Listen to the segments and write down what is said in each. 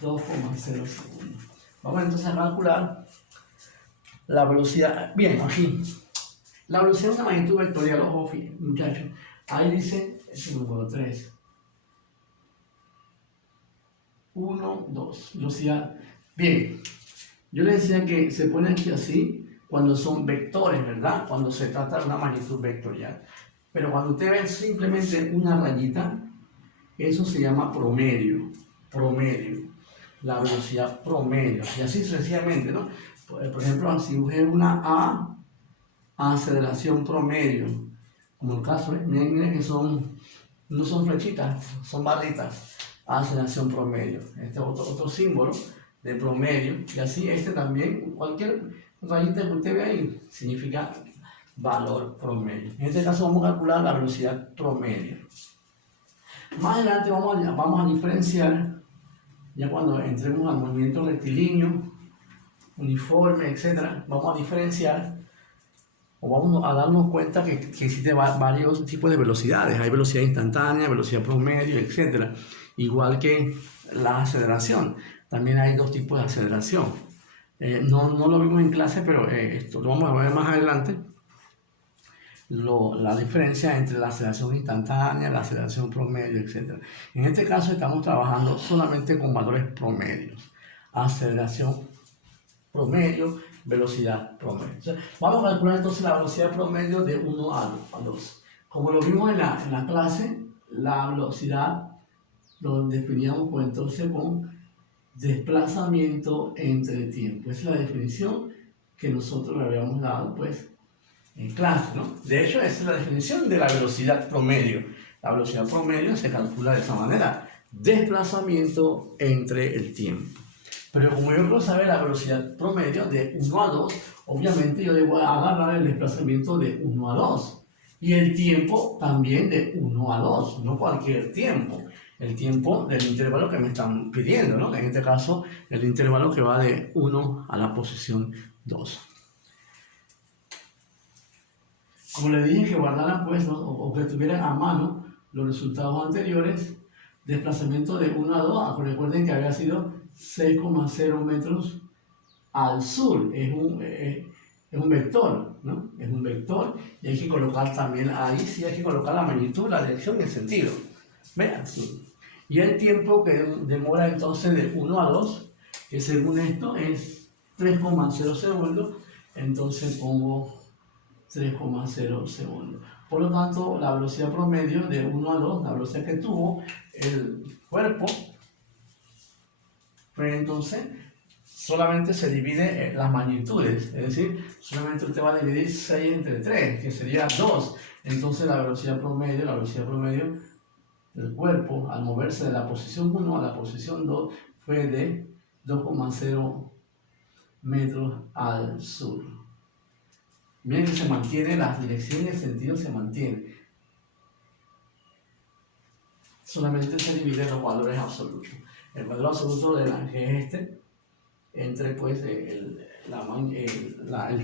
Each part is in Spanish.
2,0 segundos. Vamos entonces a calcular la velocidad. Bien, aquí. La velocidad es una magnitud vectorial, ojo, muchachos. Ahí dice el número 3. 1, 2. Velocidad. Bien. Yo les decía que se pone aquí así cuando son vectores, ¿verdad? Cuando se trata de una magnitud vectorial. Pero cuando usted ve simplemente una rayita, eso se llama promedio. Promedio. La velocidad promedio. Y así sucesivamente, ¿no? Por ejemplo, si usted una aceleración promedio, como el caso, miren que no son flechitas, son barritas. Aceleración promedio. Este es otro símbolo de promedio. Y así también, cualquier rayita que usted ve ahí, significa valor promedio. En este caso vamos a calcular la velocidad promedio. Más adelante vamos a diferenciar, ya cuando entremos al movimiento rectilíneo, uniforme, etc., vamos a diferenciar o vamos a darnos cuenta que existen varios tipos de velocidades. Hay velocidad instantánea, velocidad promedio, etc. Igual que la aceleración. También hay dos tipos de aceleración. No lo vimos en clase, pero esto lo vamos a ver más adelante. La diferencia entre la aceleración instantánea, la aceleración promedio, etc. En este caso estamos trabajando solamente con valores promedios. Aceleración promedio, velocidad promedio. Entonces, vamos a calcular entonces la velocidad promedio de 1 a 2. Como lo vimos en la clase, la velocidad lo definíamos pues, entonces con desplazamiento entre tiempo. Esa es la definición que nosotros le habíamos dado pues en clase, ¿no? De hecho, esa es la definición de la velocidad promedio. La velocidad promedio se calcula de esa manera: desplazamiento entre el tiempo. Pero como yo quiero saber la velocidad promedio de 1 a 2, obviamente yo debo agarrar el desplazamiento de 1 a 2. Y el tiempo también de 1 a 2, no cualquier tiempo. El tiempo del intervalo que me están pidiendo, ¿no? En este caso, el intervalo que va de 1 a la posición 2. Como les dije que guardaran pues, ¿no? o que tuvieran a mano los resultados anteriores, desplazamiento de 1 a 2, recuerden que había sido 6,0 metros al sur, es un vector, ¿no? Es un vector y hay que colocar también ahí, sí hay que colocar la magnitud, la dirección y el sentido. Vean, sí. Y el tiempo que demora entonces de 1 a 2, que según esto es 3,0 segundos, entonces pongo 3,0 segundos. Por lo tanto, la velocidad promedio de 1 a 2, la velocidad que tuvo el cuerpo, pues entonces solamente se divide las magnitudes, es decir, solamente usted va a dividir 6 entre 3, que sería 2. Entonces la velocidad promedio del cuerpo al moverse de la posición 1 a la posición 2 fue de 2,0 metros al sur. Miren que se mantiene, las direcciones y el sentido se mantienen. Solamente se dividen los valores absolutos. El valor absoluto de que es entre pues el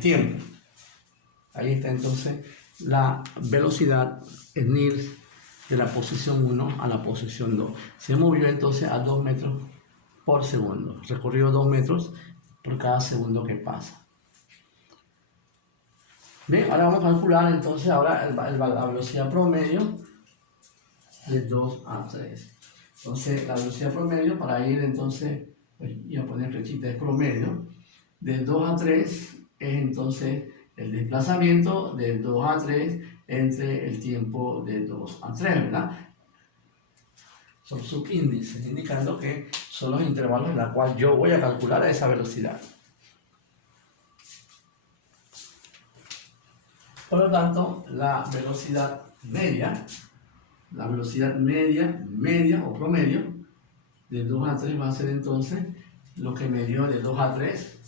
tiempo. Ahí está entonces la velocidad en ir de la posición 1 a la posición 2. Se movió entonces a 2 metros por segundo. Recorrió 2 metros por cada segundo que pasa. Bien, ahora vamos a calcular entonces ahora la velocidad promedio de 2 a 3. Entonces la velocidad promedio para ir entonces, pues, y a poner flechita, es promedio. De 2 a 3 es entonces el desplazamiento de 2 a 3 entre el tiempo de 2 a 3, ¿verdad? Son subíndices, indicando que son los intervalos en los cuales yo voy a calcular esa velocidad. Por lo tanto, la velocidad media o promedio, de 2 a 3 va a ser entonces lo que me dio de 2 a 3.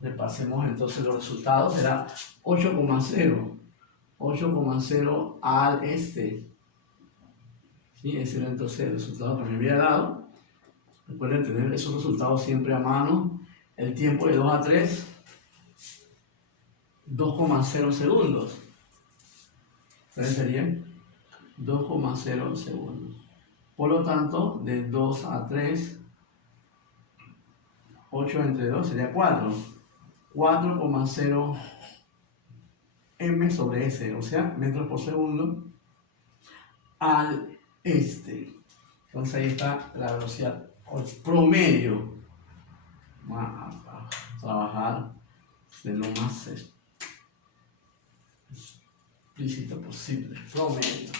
Repasemos entonces los resultados, será 8,0 al este. ¿Sí? Ese era entonces el resultado que me había dado. Recuerden tener esos resultados siempre a mano. El tiempo de 2 a 3, 2,0 segundos. Entonces serían 2,0 segundos. Por lo tanto, de 2 a 3, 8 entre 2 sería 4. 4,0 m sobre s, o sea, metros por segundo al este. Entonces ahí está la velocidad o el promedio. Vamos a trabajar de lo más explícito posible. Promedio.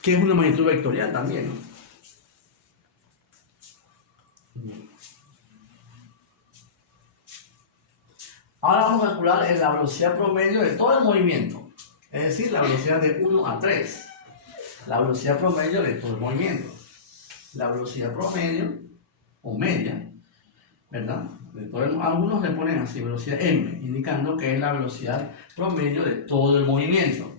Que es una magnitud vectorial también, ¿no? Ahora vamos a calcular la velocidad promedio de todo el movimiento, es decir, la velocidad de 1 a 3. La velocidad promedio de todo el movimiento. La velocidad promedio, o media, ¿verdad? Algunos le ponen así, velocidad m, indicando que es la velocidad promedio de todo el movimiento.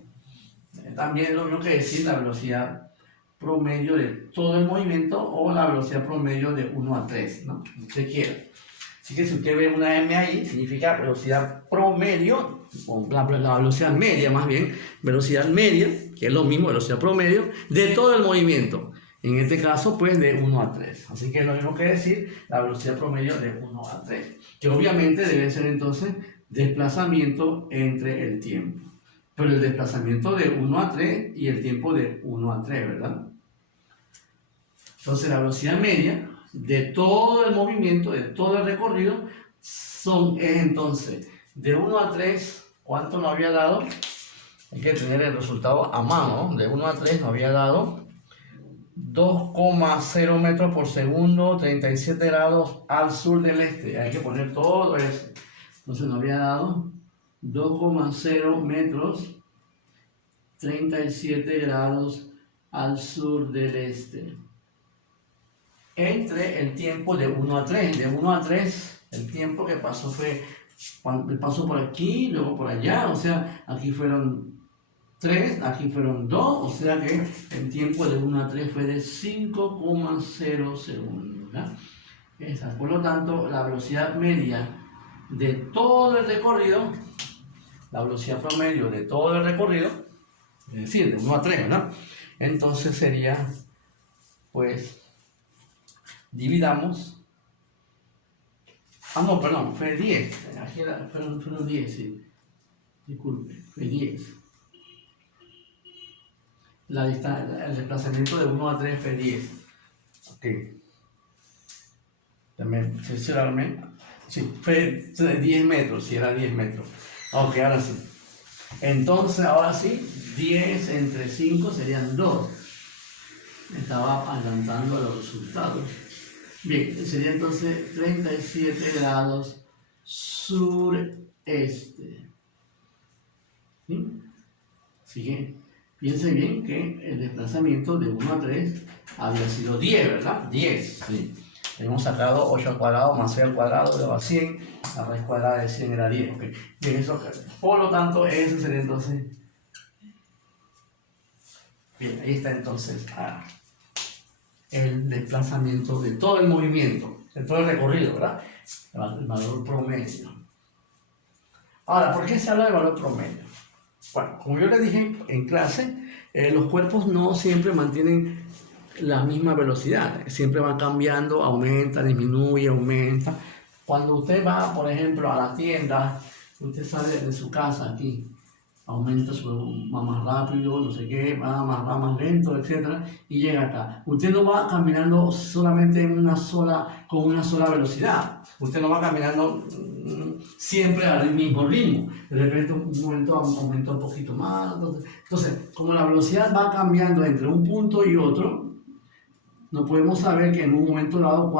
También es lo mismo que decir la velocidad promedio de todo el movimiento o la velocidad promedio de 1 a 3, ¿no? Como usted quiera. Así que si usted ve una m ahí, significa velocidad promedio, o la velocidad media más bien, velocidad media, que es lo mismo, velocidad promedio, de todo el movimiento. En este caso, pues, de 1 a 3. Así que es lo mismo que decir la velocidad promedio de 1 a 3. Que obviamente debe ser entonces desplazamiento entre el tiempo. Pero el desplazamiento de 1 a 3 y el tiempo de 1 a 3, ¿verdad? Entonces la velocidad media de todo el movimiento, de todo el recorrido, es entonces de 1 a 3, ¿cuánto nos había dado? Hay que tener el resultado a mano, ¿no? De 1 a 3 nos había dado 2,0 metros por segundo, 37 grados al sur del este. Hay que poner todo eso. Entonces nos había dado 2,0 metros, 37 grados al sur del este. Entre el tiempo de 1 a 3. De 1 a 3, el tiempo que pasó fue, pasó por aquí, luego por allá, o sea, aquí fueron 3, aquí fueron 2, o sea que el tiempo de 1 a 3 fue de 5,0 segundos, ¿verdad? Por lo tanto, la velocidad media de todo el recorrido, la velocidad promedio de todo el recorrido, es decir, de 1 a 3, ¿verdad? Entonces sería, pues, dividamos. No, perdón, fue 10. Aquí fueron 10, sí. Disculpe, fue 10. El desplazamiento de 1 a 3 fue 10. Ok. También, sinceramente, sí, fue 10 metros, si era 10 metros. Ok, ahora sí. Entonces, ahora sí, 10 entre 5 serían 2. Estaba adelantando los resultados. Bien, sería entonces 37 grados sureste. ¿Sí? Así que piensen bien que el desplazamiento de 1 a 3 había sido 10, ¿verdad? 10, sí. Hemos sacado 8 al cuadrado más 6 al cuadrado igual a 100. La raíz cuadrada de 100 era 10. Okay. Bien, eso, por lo tanto, ese sería entonces. Bien, ahí está entonces el desplazamiento de todo el movimiento, de todo el recorrido, ¿verdad? El valor promedio. Ahora, ¿por qué se habla de valor promedio? Bueno, como yo les dije en clase, los cuerpos no siempre mantienen la misma velocidad, siempre va cambiando, aumenta, disminuye, aumenta. Cuando usted va, por ejemplo, a la tienda, usted sale de su casa aquí, aumenta, va más rápido, no sé qué, va más lento, etc. Y llega acá. Usted no va caminando solamente con una sola velocidad. Usted no va caminando siempre al mismo ritmo. De repente un momento aumenta un poquito más. Entonces, como la velocidad va cambiando entre un punto y otro, no podemos saber que en un momento dado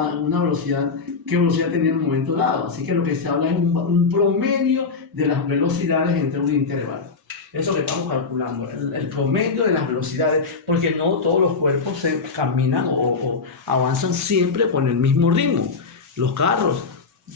qué velocidad tenía en un momento dado. Así que lo que se habla es un promedio de las velocidades entre un intervalo. Eso que estamos calculando, el promedio de las velocidades, porque no todos los cuerpos se caminan o avanzan siempre con el mismo ritmo. Los carros,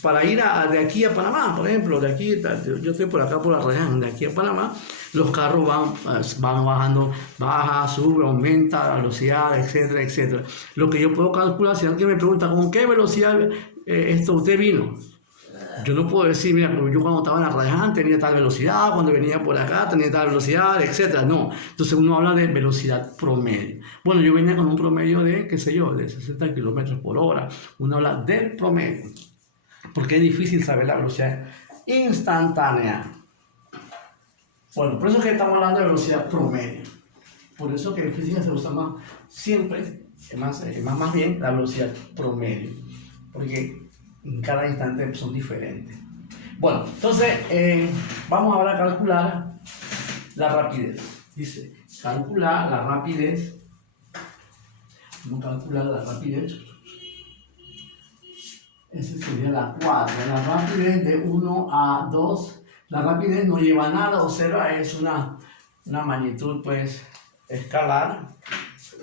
para ir de aquí a Panamá, por ejemplo, de aquí, yo estoy por acá por la región, de aquí a Panamá, los carros van bajando, baja, sube, aumenta la velocidad, etcétera, etcétera. Lo que yo puedo calcular, si alguien me pregunta, ¿con qué velocidad usted vino? Yo no puedo decir, mira, yo cuando estaba en la Rayhan tenía tal velocidad, cuando venía por acá tenía tal velocidad, etcétera. No. Entonces uno habla de velocidad promedio. Bueno, yo venía con un promedio de, qué sé yo, de 60 kilómetros por hora. Uno habla del promedio. Porque es difícil saber la velocidad instantánea. Bueno, por eso es que estamos hablando de velocidad promedio. Por eso que en física se usa más, siempre, más bien la velocidad promedio. Porque en cada instante son diferentes. Bueno, entonces vamos ahora a calcular la rapidez. Dice, calcular la rapidez. Vamos a calcular la rapidez. Esa sería la 4. La rapidez de 1 a 2. La rapidez no lleva nada, observa, es una magnitud pues escalar.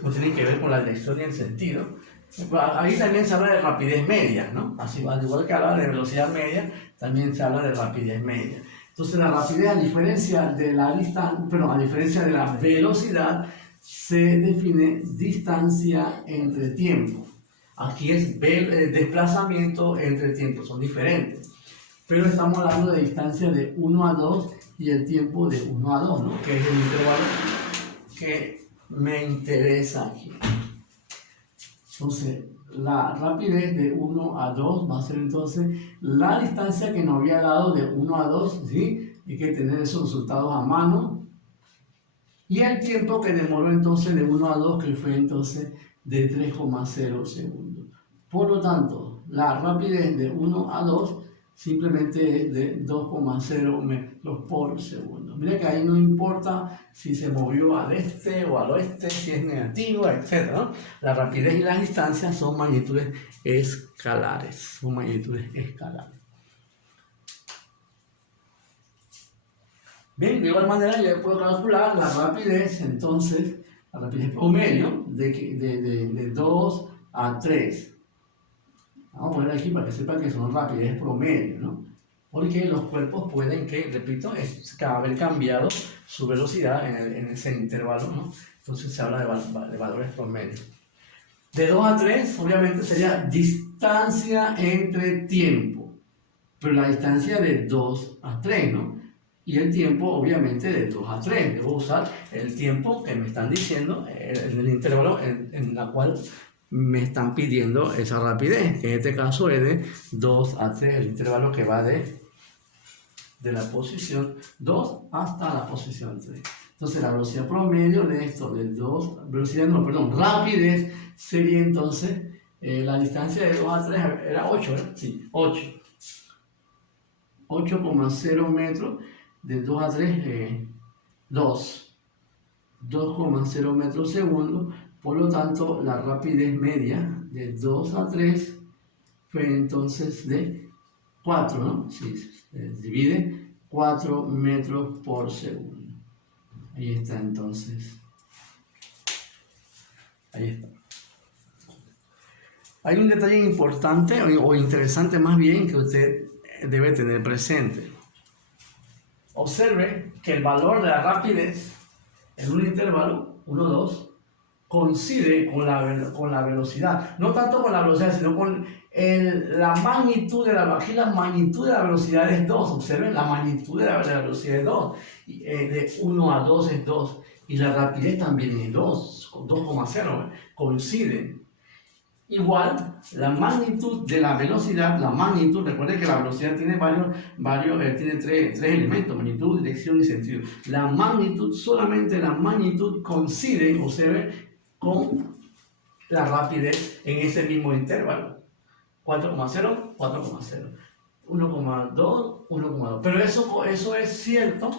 No tiene que ver con la dirección y el sentido. Ahí también se habla de rapidez media, ¿no? Así, al igual que habla de velocidad media, también se habla de rapidez media. Entonces la rapidez, a diferencia de la velocidad, se define distancia entre tiempo. Aquí es desplazamiento entre tiempo, son diferentes. Pero estamos hablando de distancia de 1 a 2 y el tiempo de 1 a 2, ¿no? Que es el intervalo que me interesa aquí. Entonces, la rapidez de 1 a 2 va a ser entonces la distancia que nos había dado de 1 a 2, ¿sí? Hay que tener esos resultados a mano. Y el tiempo que demoró entonces de 1 a 2, que fue entonces de 3,0 segundos. Por lo tanto, la rapidez de 1 a 2 simplemente es de 2,0 metros por segundo. Mira que ahí no importa si se movió al este o al oeste, si es negativa, etc., ¿no? La rapidez y las distancias son magnitudes escalares. Bien, de igual manera yo puedo calcular la rapidez, entonces, la rapidez promedio de 2 a 3. Vamos a poner aquí para que sepan que son rapidez promedio, ¿no? Porque los cuerpos pueden, repito, haber cambiado su velocidad en ese intervalo, ¿no? Entonces se habla de valores promedio. De 2 a 3, obviamente, sería distancia entre tiempo. Pero la distancia de 2 a 3, ¿no? Y el tiempo, obviamente, de 2 a 3. Debo usar el tiempo que me están diciendo en el intervalo en la cual me están pidiendo esa rapidez, que en este caso es de 2 a 3, el intervalo que va de la posición 2 hasta la posición 3. Entonces la velocidad promedio de esto, rapidez, sería entonces la distancia de 2 a 3, era 8, ¿verdad? Sí, 8. 8,0 metros, de 2 a 3, 2,0 metros segundo. Por lo tanto, la rapidez media de 2 a 3 fue entonces de 4, ¿no? Sí, divide 4 metros por segundo. Ahí está entonces. Ahí está. Hay un detalle importante o interesante más bien que usted debe tener presente. Observe que el valor de la rapidez en un intervalo 1, 2 coincide con la velocidad. No tanto con la velocidad, sino con la magnitud de aquí la magnitud de la velocidad es 2. Observen, la magnitud de la velocidad es 2. De 1 a 2 es 2. Y la rapidez también es 2, 2,0. Coinciden. Igual, la magnitud de la velocidad, recuerden que la velocidad tiene tiene tres elementos: magnitud, dirección y sentido. Solamente la magnitud coincide, observe, con la rapidez en ese mismo intervalo. 4,0, 4,0. 1,2, 1,2. Pero eso es cierto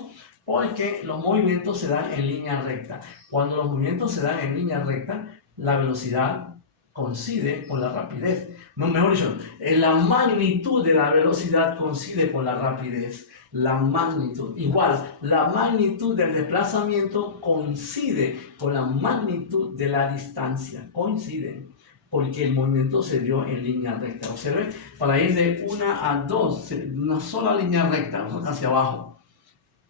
porque los movimientos se dan en línea recta. Cuando los movimientos se dan en línea recta, la velocidad coincide con la rapidez. No, mejor dicho, la magnitud de la velocidad coincide con la rapidez. La magnitud. Igual, la magnitud del desplazamiento coincide con la magnitud de la distancia. Coinciden. Porque el movimiento se dio en línea recta. Observen, para ir de 1 a 2, una sola línea recta, hacia abajo.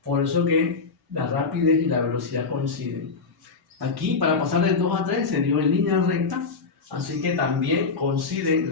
Por eso que la rapidez y la velocidad coinciden. Aquí, para pasar de 2 a 3, se dio en línea recta. Así que también coinciden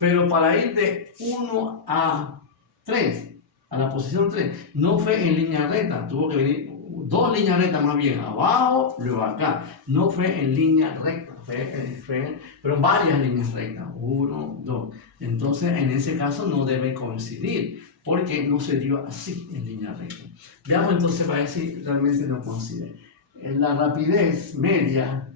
Pero para ir de 1 a 3, a la posición 3, no fue en línea recta, tuvo que venir 2 líneas rectas más bien, abajo, luego acá. No fue en línea recta, fueron varias líneas rectas, 1, 2. Entonces, en ese caso no debe coincidir, porque no se dio así en línea recta. Veamos entonces para ver si realmente no coincide. La rapidez media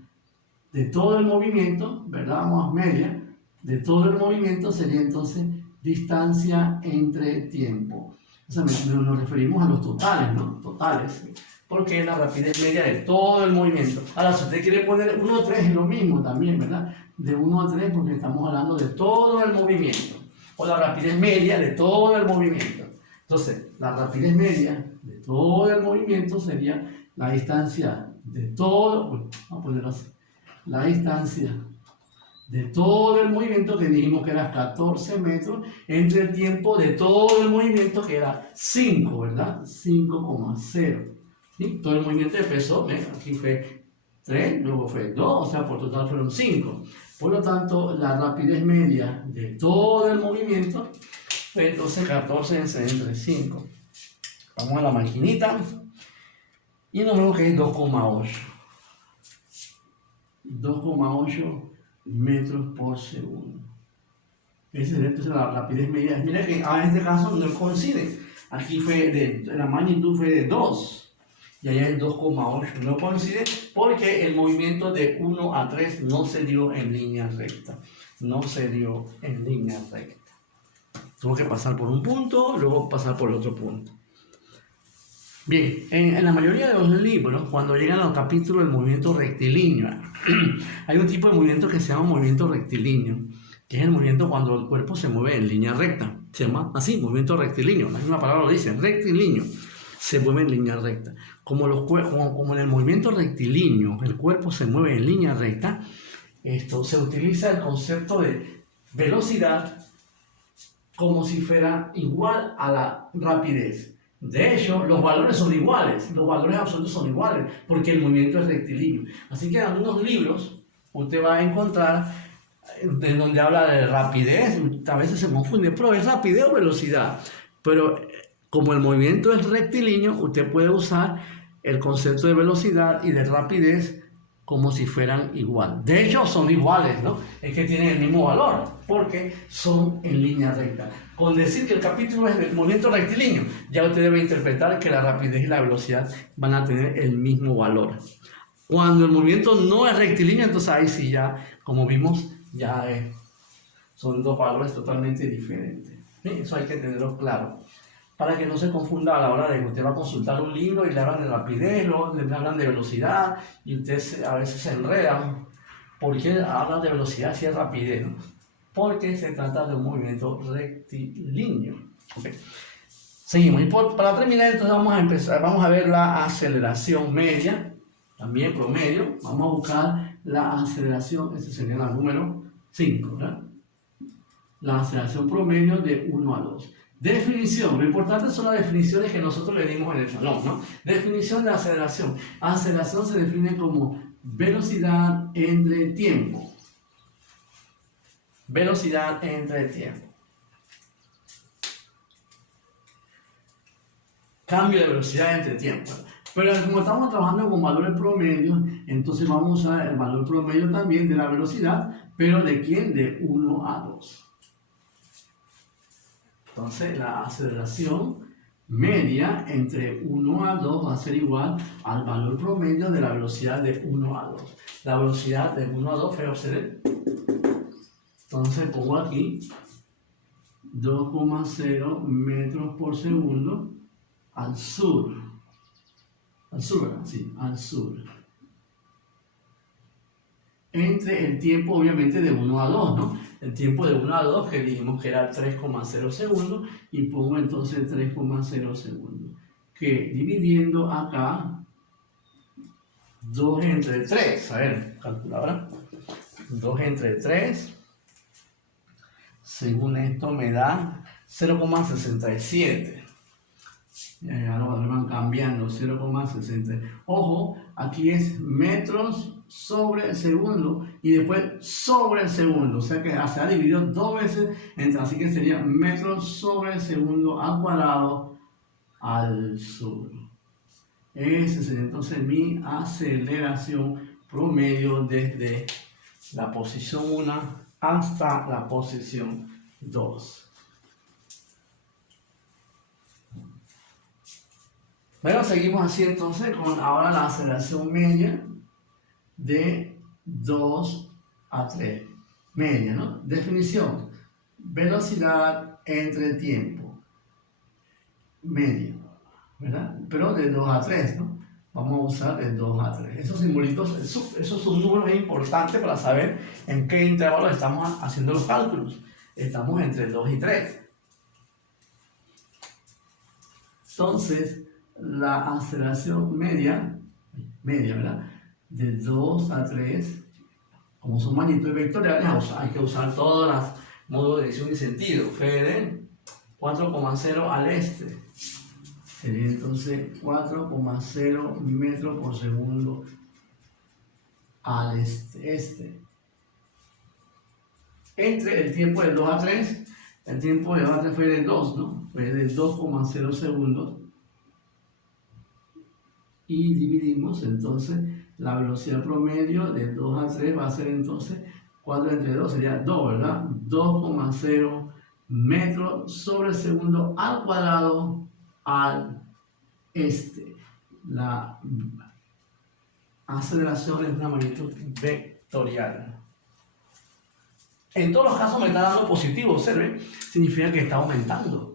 de todo el movimiento, ¿verdad? Vamos a media, de todo el movimiento sería entonces distancia entre tiempo. O sea, nos referimos a los totales, ¿no? Totales, porque es la rapidez media de todo el movimiento. Ahora, si usted quiere poner 1 a 3 es lo mismo también, ¿verdad? De 1 a 3 porque estamos hablando de todo el movimiento, o la rapidez media de todo el movimiento. Entonces, la rapidez media de todo el movimiento sería la distancia de todo, bueno, vamos a ponerlo así, la distancia de todo el movimiento que dijimos que era 14 metros entre el tiempo de todo el movimiento que era 5, ¿verdad? 5,0. ¿Sí? Todo el movimiento empezó, aquí fue 3, luego fue 2, o sea, por total fueron 5. Por lo tanto, la rapidez media de todo el movimiento fue entonces 14 entre 5. Vamos a la maquinita y nos vemos que es 2,8. 2,8 metros por segundo. Esa es entonces la rapidez media. Mira que en este caso no coincide. Aquí la magnitud fue de 2 y allá es 2,8. No coincide porque el movimiento de 1 a 3 no se dio en línea recta. No se dio en línea recta. Tuvo que pasar por un punto, luego pasar por otro punto. Bien, en la mayoría de los libros, cuando llegan a los capítulos del movimiento rectilíneo, hay un tipo de movimiento que se llama movimiento rectilíneo, que es el movimiento cuando el cuerpo se mueve en línea recta. Se llama así, movimiento rectilíneo. La misma palabra lo dice, rectilíneo. Se mueve en línea recta. Como en el movimiento rectilíneo el cuerpo se mueve en línea recta, se utiliza el concepto de velocidad como si fuera igual a la rapidez. De hecho, los valores son iguales, los valores absolutos son iguales, porque el movimiento es rectilíneo. Así que en algunos libros usted va a encontrar en donde habla de rapidez, a veces se confunde, pero es rapidez o velocidad. Pero como el movimiento es rectilíneo, usted puede usar el concepto de velocidad y de rapidez como si fueran igual. De hecho, son iguales, ¿no? Es que tienen el mismo valor, porque son en línea recta. Con decir que el capítulo es del movimiento rectilíneo, ya usted debe interpretar que la rapidez y la velocidad van a tener el mismo valor. Cuando el movimiento no es rectilíneo, entonces ahí sí ya, como vimos, ya son dos valores totalmente diferentes. ¿Sí? Eso hay que tenerlo claro, para que no se confunda a la hora de que usted va a consultar un libro y le hablan de rapidez, luego le hablan de velocidad, y usted a veces se enreda. ¿Por qué hablan de velocidad si es rapidez? ¿No? Porque se trata de un movimiento rectilíneo. Okay. Seguimos. Y para terminar, entonces vamos a ver la aceleración media, también promedio. Vamos a buscar la aceleración, ese sería el número 5, ¿verdad? La aceleración promedio de 1 a 2. Definición. Lo importante son las definiciones que nosotros le dimos en el salón, ¿no? Definición de aceleración. Aceleración se define como velocidad entre tiempo. Velocidad entre tiempo. Cambio de velocidad entre tiempo. Pero como estamos trabajando con valores promedios, entonces vamos a usar el valor promedio también de la velocidad, pero ¿de quién? De 1 a 2. Entonces la aceleración media entre 1 a 2 va a ser igual al valor promedio de la velocidad de 1 a 2. La velocidad de 1 a 2 fue observar. Entonces pongo aquí 2,0 metros por segundo al sur. Al sur, ¿verdad? Sí, al sur. Entre el tiempo, obviamente, de 1 a 2, ¿no? El tiempo de 1 a 2, que dijimos que era 3,0 segundos, y pongo entonces 3,0 segundos. Que dividiendo acá, 2 entre 3, a ver, calculadora. 2 entre 3, según esto me da 0,67. Ya los valores van cambiando, 0,60. Ojo, aquí es metros sobre el segundo y después sobre el segundo. O sea que se ha dividido dos veces, así que sería metros sobre el segundo al cuadrado al sur. Ese sería entonces mi aceleración promedio desde la posición 1 hasta la posición 2. Bueno, seguimos así entonces con ahora la aceleración media de 2 a 3. Media, ¿no? Definición. Velocidad entre tiempo. Media, ¿verdad? Pero de 2 a 3, ¿no? Vamos a usar de 2 a 3. Esos simbolitos, esos son números importantes para saber en qué intervalo estamos haciendo los cálculos. Estamos entre 2 y 3. Entonces, la aceleración media, ¿verdad? De 2 a 3, como son magnitudes vectoriales, hay que usar todos los modos de dirección y sentido. Fede, 4,0 al este. Sería entonces 4,0 metros por segundo al este. Entre el tiempo de 2 a 3, el tiempo de 2 a 3 fue de 2, ¿no? Fue de 2,0 segundos. Y dividimos entonces la velocidad promedio de 2 a 3 va a ser entonces 4 entre 2 sería 2, ¿verdad? 2,0 metros sobre segundo al cuadrado al este. La aceleración es una magnitud vectorial. En todos los casos me está dando positivo, observen, significa que está aumentando.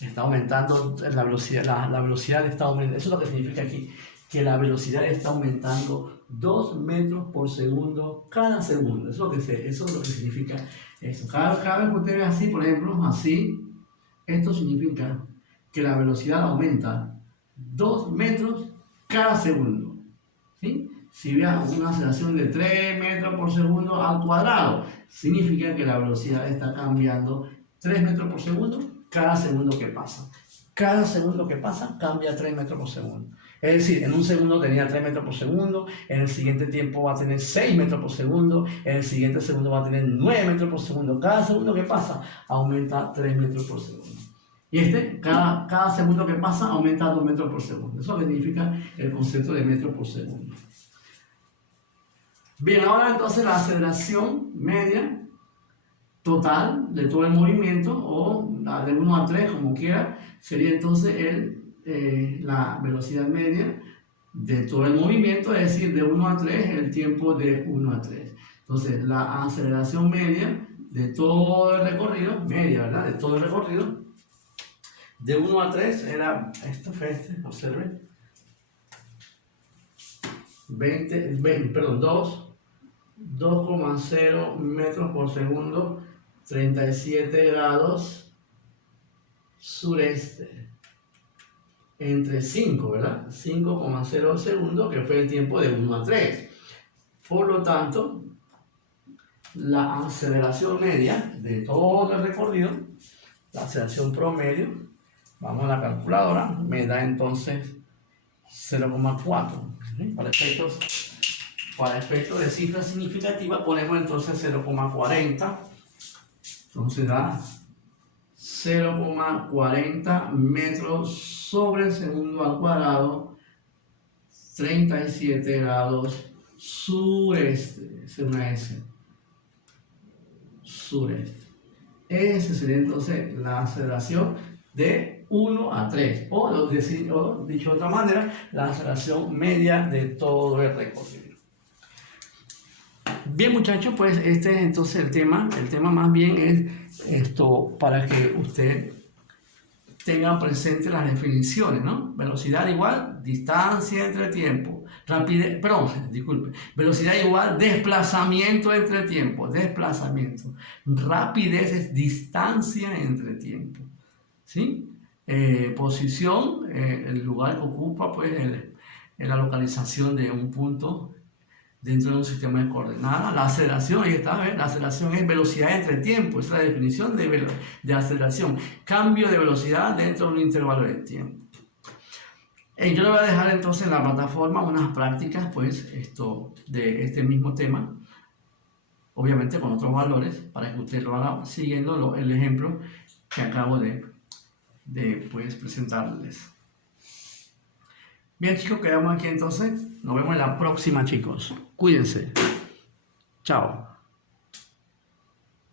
Está aumentando la velocidad, la velocidad está aumentando. Eso es lo que significa aquí, que la velocidad está aumentando 2 metros por segundo cada segundo. Eso es lo que significa eso. Cada vez que usted ve así, por ejemplo, así, esto significa que la velocidad aumenta 2 metros cada segundo. ¿Sí? Si vea una aceleración de 3 metros por segundo al cuadrado, significa que la velocidad está cambiando 3 metros por segundo cada segundo que pasa. Cada segundo que pasa cambia 3 metros por segundo. Es decir, en un segundo tenía 3 metros por segundo, en el siguiente tiempo va a tener 6 metros por segundo, en el siguiente segundo va a tener 9 metros por segundo. Cada segundo que pasa aumenta 3 metros por segundo. Y cada segundo que pasa aumenta 2 metros por segundo. Eso significa el concepto de metros por segundo. Bien, ahora entonces la aceleración media total de todo el movimiento, o la de 1 a 3, como quiera, sería entonces la velocidad media de todo el movimiento, es decir, de 1 a 3, el tiempo de 1 a 3. Entonces, la aceleración media de todo el recorrido, ¿verdad? De todo el recorrido, de 1 a 3 era, observen, 2,0 metros por segundo, 37 grados sureste, entre 5, ¿verdad? 5,0 segundos, que fue el tiempo de 1 a 3. Por lo tanto, la aceleración media de todo el recorrido, la aceleración promedio, vamos a la calculadora, me da entonces 0,4. ¿Sí? Para efectos de cifra significativa ponemos entonces 0,40. Entonces da 0,40 metros sobre segundo al cuadrado, 37 grados sureste. Es una S. Sureste. Esa sería entonces la aceleración de 1 a 3. O dicho de otra manera, la aceleración media de todo el recorrido. Bien, muchachos, pues este es entonces el tema. El tema más bien es esto para que usted tenga presente las definiciones, ¿no? Velocidad igual distancia entre tiempo. Velocidad igual desplazamiento entre tiempo. Desplazamiento. Rapidez es distancia entre tiempo. ¿Sí? Posición, el lugar que ocupa, pues, la localización de un punto dentro de un sistema de coordenadas. La aceleración, ahí está, ¿ves? La aceleración es velocidad entre tiempo, es la definición de aceleración. Cambio de velocidad dentro de un intervalo de tiempo. Yo le voy a dejar entonces en la plataforma unas prácticas, pues, de este mismo tema, obviamente con otros valores, para que usted lo haga siguiendo el ejemplo que acabo de pues, presentarles. Bien, chicos, quedamos aquí entonces. Nos vemos en la próxima, chicos. Cuídense. Chao.